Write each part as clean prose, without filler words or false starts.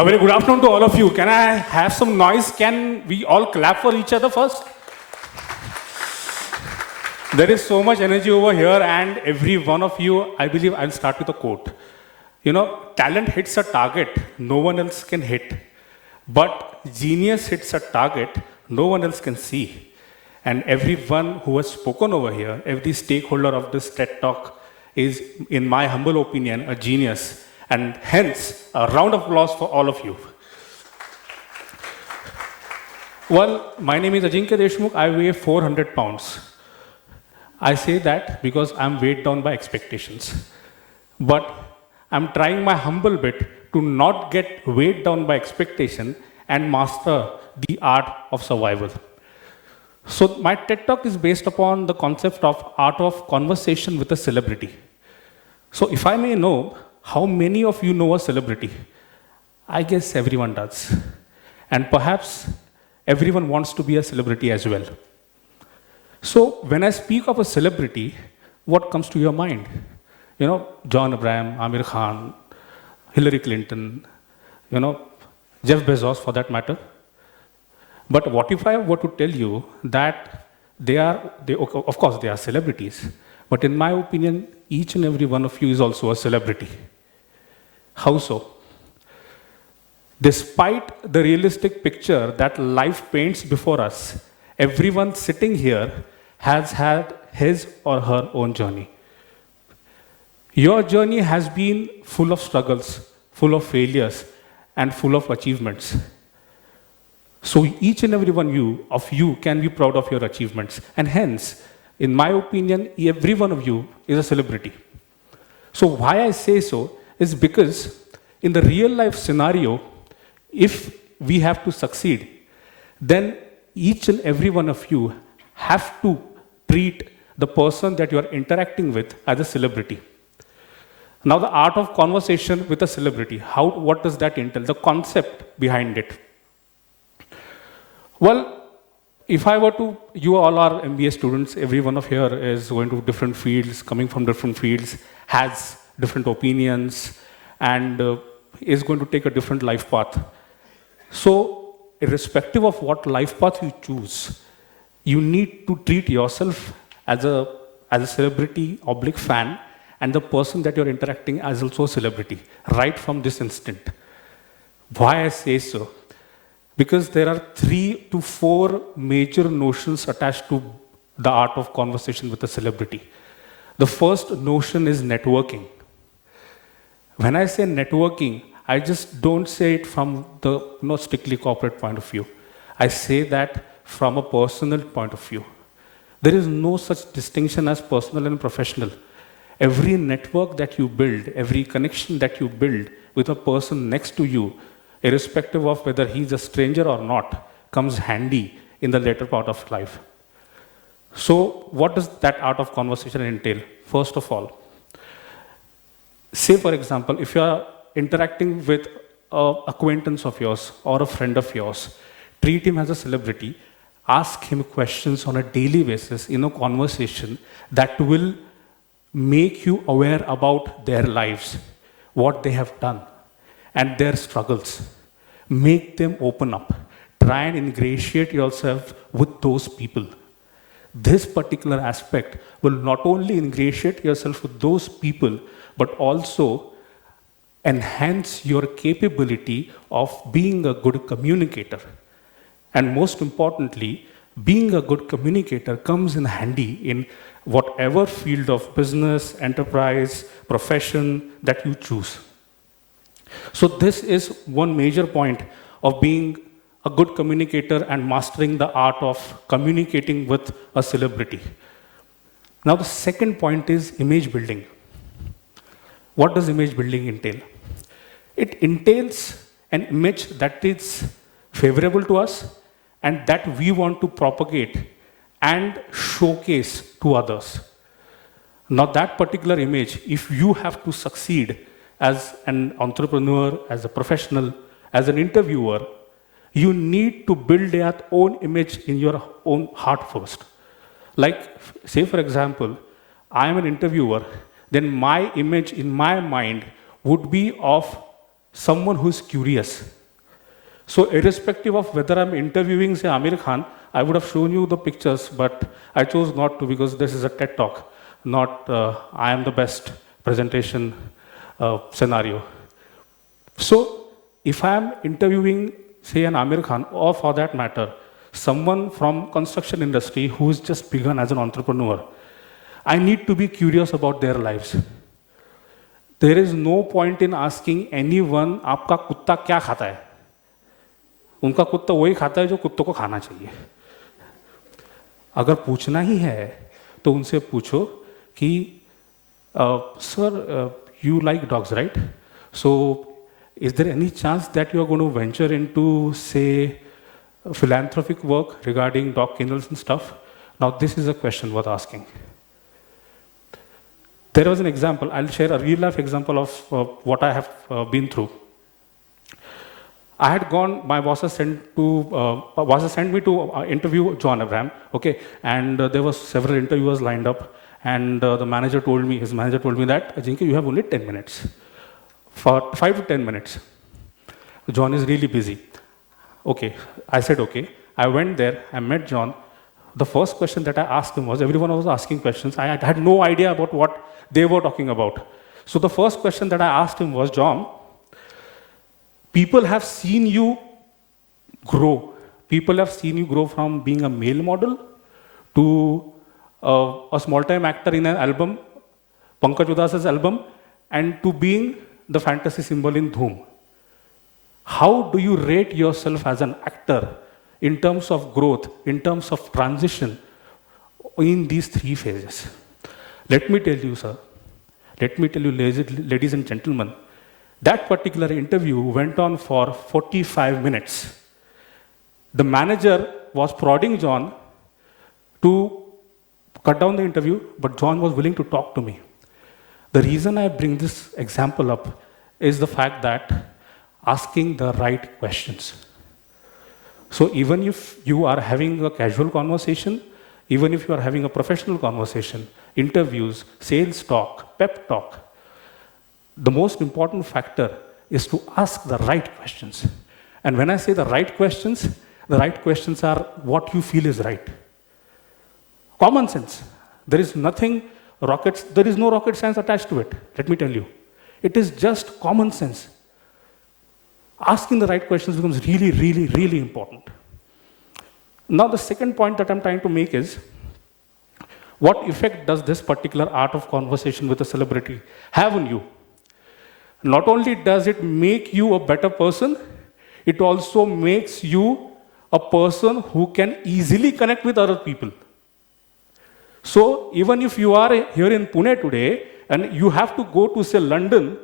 A very good afternoon to all of you. Can I have some noise? Can we all clap for each other first? There is so much energy over here, and every one of you, I believe I'll start with a quote. You know, talent hits a target no one else can hit, but genius hits a target no one else can see. And everyone who has spoken over here, every stakeholder of this TED Talk is, in my humble opinion, a genius. And hence, a round of applause for all of you. Well, my name is Ajinkya Deshmukh. I weigh 400 pounds. I say that because I'm weighed down by expectations. But I'm trying my humble bit to not get weighed down by expectation and master the art of survival. So my TED Talk is based upon the concept of art of conversation with a celebrity. So if I may know, how many of you know a celebrity? I guess everyone does. And perhaps everyone wants to be a celebrity as well. So when I speak of a celebrity, what comes to your mind? You know, John Abraham, Amir Khan, Hillary Clinton, Jeff Bezos for that matter. But what if I were to tell you that of course they are celebrities, but in my opinion, each and every one of you is also a celebrity. How so? Despite the realistic picture that life paints before us, everyone sitting here has had his or her own journey. Your journey has been full of struggles, full of failures, and full of achievements. So each and every one of you can be proud of your achievements. And hence, in my opinion, every one of you is a celebrity. So why I say so is because in the real life scenario, if we have to succeed, then each and every one of you have to treat the person that you are interacting with as a celebrity. Now, the art of conversation with a celebrity, what does that entail? The concept behind it. Well, if I were to, you all are MBA students, every one of here is going to different fields, coming from different fields, has different opinions, and is going to take a different life path. So, irrespective of what life path you choose, you need to treat yourself as a celebrity / fan, and the person that you're interacting as also a celebrity, right from this instant. Why I say so? Because there are 3 to 4 major notions attached to the art of conversation with a celebrity. The first notion is networking. When I say networking, I just don't say it from the strictly corporate point of view. I say that from a personal point of view. There is no such distinction as personal and professional. Every network that you build, every connection that you build with a person next to you, irrespective of whether he's a stranger or not, comes handy in the later part of life. So what does that art of conversation entail? First of all, say for example, if you are interacting with an acquaintance of yours or a friend of yours, treat him as a celebrity, ask him questions on a daily basis in a conversation that will make you aware about their lives, what they have done, and their struggles. Make them open up. Try and ingratiate yourself with those people. This particular aspect will not only ingratiate yourself with those people, but also enhance your capability of being a good communicator. And most importantly, being a good communicator comes in handy in whatever field of business, enterprise, profession that you choose. So this is one major point of being a good communicator and mastering the art of communicating with a celebrity. Now the second point is image building. What does image building entail? It entails an image that is favorable to us and that we want to propagate and showcase to others. Now that particular image, if you have to succeed as an entrepreneur, as a professional, as an interviewer, you need to build your own image in your own heart first. Like, say for example, I am an interviewer, then my image in my mind would be of someone who is curious. So irrespective of whether I'm interviewing, say, Amir Khan, I would have shown you the pictures, but I chose not to because this is a TED Talk, not I am the best presentation scenario. So if I am interviewing, say, an Amir Khan, or for that matter, someone from construction industry who's just begun as an entrepreneur, I need to be curious about their lives. There is no point in asking anyone, आपका कुत्ता क्या खाता है? उनका कुत्ता वही खाता है जो कुत्तों को खाना चाहिए. अगर पूछना ही है तो उनसे पूछो कि sir, you like dogs, right? So is there any chance that you are going to venture into, say, philanthropic work regarding dog kennels and stuff? Now this is a question worth asking. There was an example, I'll share a real life example of what I have been through. I had gone, my boss has sent me to interview John Abraham, okay, and there were several interviewers lined up, and his manager told me that, Ajinkya, you have only 10 minutes, for 5 to 10 minutes. John is really busy. Okay, I said okay. I went there, I met John. The first question that I asked him was, everyone was asking questions. I had no idea about what they were talking about. So the first question that I asked him was, John, people have seen you grow. People have seen you grow from being a male model to a small-time actor in an album, Pankaj Udas's album, and to being the fantasy symbol in Dhoom. How do you rate yourself as an actor in terms of growth, in terms of transition in these 3 phases? Let me tell you, sir, let me tell you, ladies and gentlemen, that particular interview went on for 45 minutes. The manager was prodding John to cut down the interview, but John was willing to talk to me. The reason I bring this example up is the fact that asking the right questions. So even if you are having a casual conversation, even if you are having a professional conversation, interviews, sales talk, pep talk, the most important factor is to ask the right questions. And when I say the right questions are what you feel is right. Common sense. There is no rocket science attached to it, let me tell you. It is just common sense. Asking the right questions becomes really, really, really important. Now, the second point that I'm trying to make is, what effect does this particular art of conversation with a celebrity have on you? Not only does it make you a better person, it also makes you a person who can easily connect with other people. So, even if you are here in Pune today, and you have to go to, say, London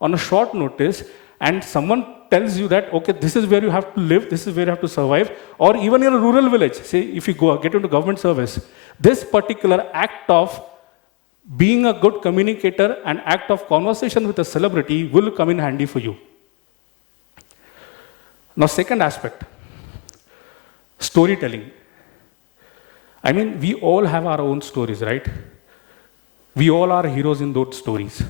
on a short notice, and someone tells you that, okay, this is where you have to live, this is where you have to survive, or even in a rural village, say, if you get into government service, this particular act of being a good communicator and act of conversation with a celebrity will come in handy for you. Now, second aspect, storytelling. I mean, we all have our own stories, right? We all are heroes in those stories.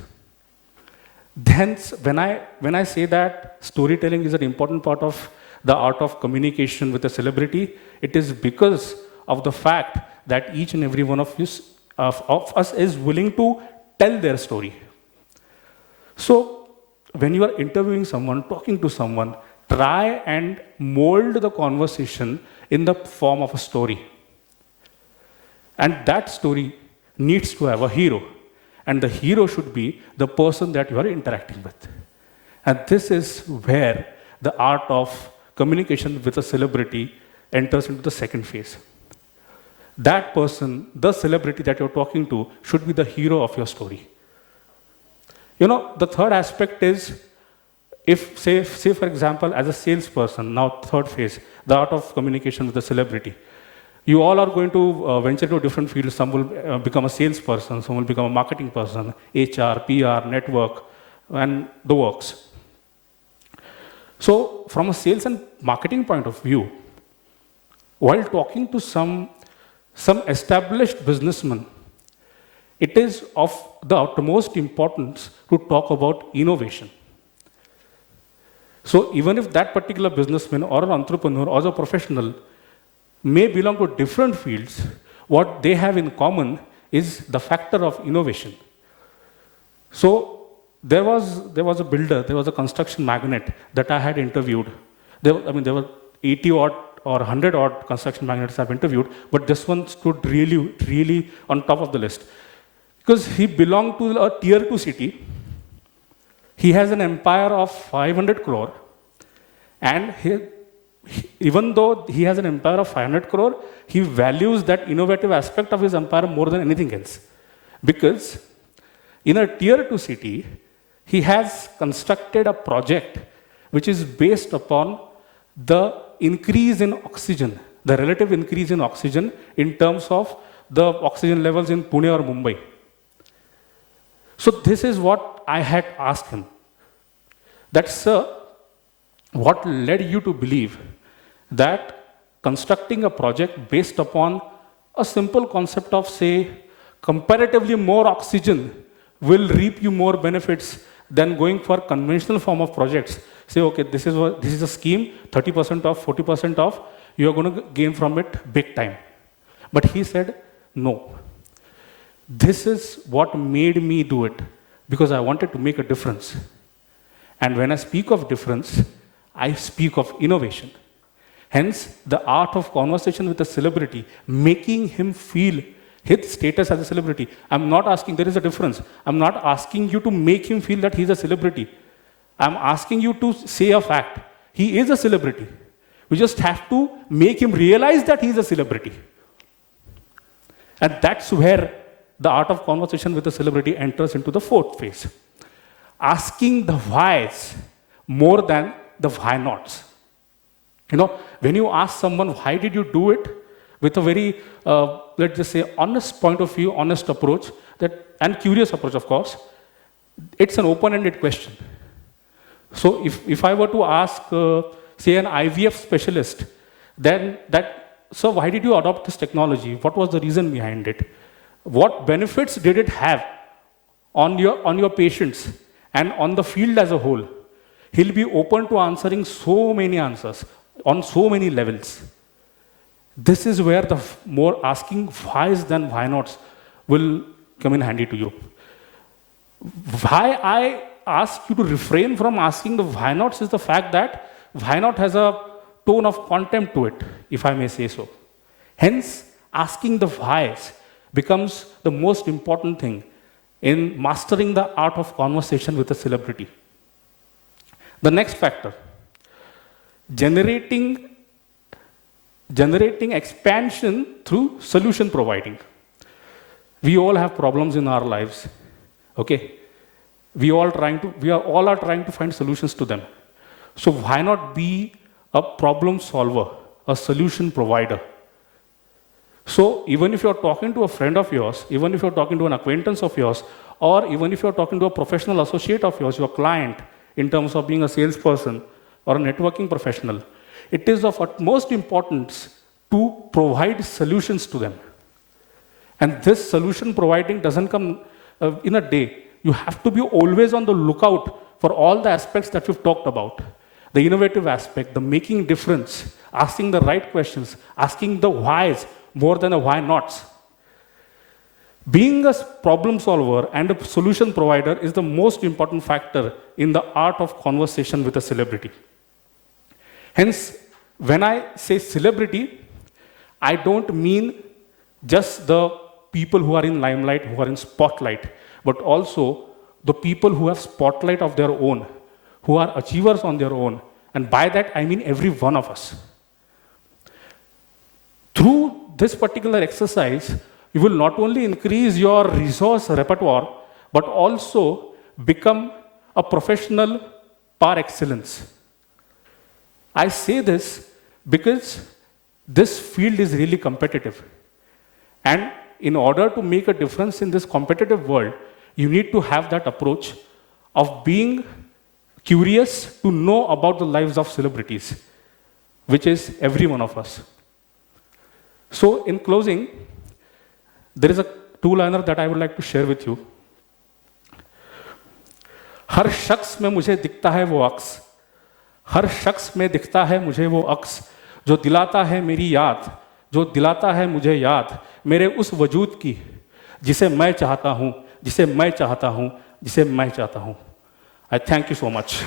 Hence, when I say that storytelling is an important part of the art of communication with a celebrity, it is because of the fact that each and every one of us is willing to tell their story. So, when you are interviewing someone, talking to someone, try and mold the conversation in the form of a story. And that story needs to have a hero. And the hero should be the person that you are interacting with. And this is where the art of communication with a celebrity enters into the second phase. That person, the celebrity that you're talking to, should be the hero of your story. You know, the third aspect is, if, say for example, as a salesperson, now third phase, the art of communication with a celebrity. You all are going to venture to different fields. Some will become a salesperson, some will become a marketing person, HR, PR, network, and the works. So, from a sales and marketing point of view, while talking to some established businessman, it is of the utmost importance to talk about innovation. So even if that particular businessman or an entrepreneur or a professional may belong to different fields, what they have in common is the factor of innovation. So there was a builder, there was a construction magnate that I had interviewed. There were 80 odd or 100 odd construction magnates I've interviewed, but this one stood really, really on top of the list. Because he belonged to a tier 2 city. He has an empire of 500 crore. And even though he has an empire of 500 crore, he values that innovative aspect of his empire more than anything else. Because in a tier 2 city, he has constructed a project which is based upon the increase in oxygen, the relative increase in oxygen in terms of the oxygen levels in Pune or Mumbai. So this is what I had asked him. That, sir, what led you to believe that constructing a project based upon a simple concept of, say, comparatively more oxygen will reap you more benefits than going for conventional form of projects? Say, okay, this is a scheme, 30% off, 40% off, you are going to gain from it big time. But he said, no. This is what made me do it, because I wanted to make a difference. And when I speak of difference, I speak of innovation. Hence, the art of conversation with a celebrity, making him feel his status as a celebrity. I'm not asking, there is a difference. I'm not asking you to make him feel that he's a celebrity. I'm asking you to say a fact. He is a celebrity. We just have to make him realize that he's a celebrity. And that's where the art of conversation with a celebrity enters into the fourth phase. Asking the whys more than the why nots. You know, when you ask someone, why did you do it? With a very, let's just say, honest point of view, honest approach, and curious approach, of course, it's an open-ended question. So if I were to ask, say, an IVF specialist, then so why did you adopt this technology? What was the reason behind it? What benefits did it have on your patients and on the field as a whole? He'll be open to answering so many answers on so many levels. This is where the more asking whys than why nots will come in handy to you. Why I ask you to refrain from asking the why nots is the fact that why not has a tone of contempt to it, if I may say so. Hence, asking the whys becomes the most important thing in mastering the art of conversation with a celebrity. The next factor, generating expansion through solution providing. We all have problems in our lives, okay? We are all trying to find solutions to them. So why not be a problem solver, a solution provider? So even if you're talking to a friend of yours, even if you're talking to an acquaintance of yours, or even if you're talking to a professional associate of yours, your client, in terms of being a salesperson or a networking professional, it is of utmost importance to provide solutions to them. And this solution providing doesn't come in a day. You have to be always on the lookout for all the aspects that we've talked about. The innovative aspect, the making difference, asking the right questions, asking the whys more than the why nots. Being a problem solver and a solution provider is the most important factor in the art of conversation with a celebrity. Hence, when I say celebrity, I don't mean just the people who are in limelight, who are in spotlight, but also the people who have spotlight of their own, who are achievers on their own. And by that, I mean every one of us. Through this particular exercise, you will not only increase your resource repertoire, but also become a professional par excellence. I say this because this field is really competitive. And in order to make a difference in this competitive world, you need to have that approach of being curious to know about the lives of celebrities, which is every one of us. So in closing, there is a two-liner that I would like to share with you. हर शख्स में मुझे दिखता है वो अक्स, हर शख्स में दिखता है मुझे वो अक्स जो दिलाता है मेरी याद, जो दिलाता है मुझे याद मेरे उस वजूद की जिसे मैं चाहता हूँ, जिसे मैं चाहता हूँ, जिसे मैं चाहता हूँ। आई थैंक यू सो मच।